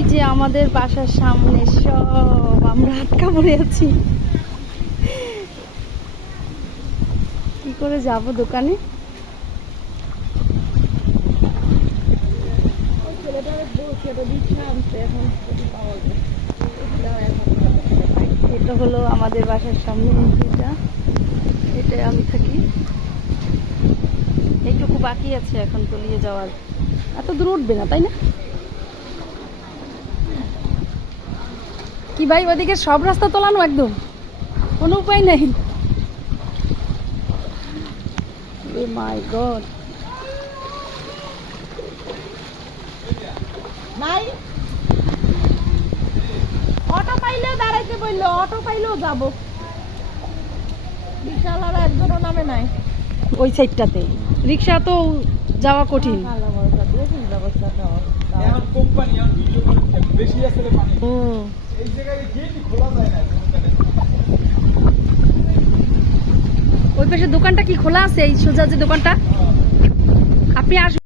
এই যে আমাদের বাসার সামনে সব আমরা আটকা পড়ে আছি। কি করে যাব দোকানে? এটা হলো আমাদের বাসার সামনে এই এটা আমি থাকি। এইটুকু বাকি আছে এখন তলিয়ে যাওয়ার। এত দূর উঠবে না, তাই না? কি ভাই ওদিকে সব রাস্তা তোলানো একদম। কোনো উপায় নেই। মাই গড নাই অটো পাইলেও দাঁড়াইতে বলল অটো পাইলেও যাব। বিশাল একজনও নামে নাই। ওই সাইডটাতে। রিক্সা তো যাওয়া কঠিন। ভালো ব্যবস্থা ওই পাশে দোকানটা কি খোলা আছে? এই সোজা যে দোকানটা? আপনি আসবেন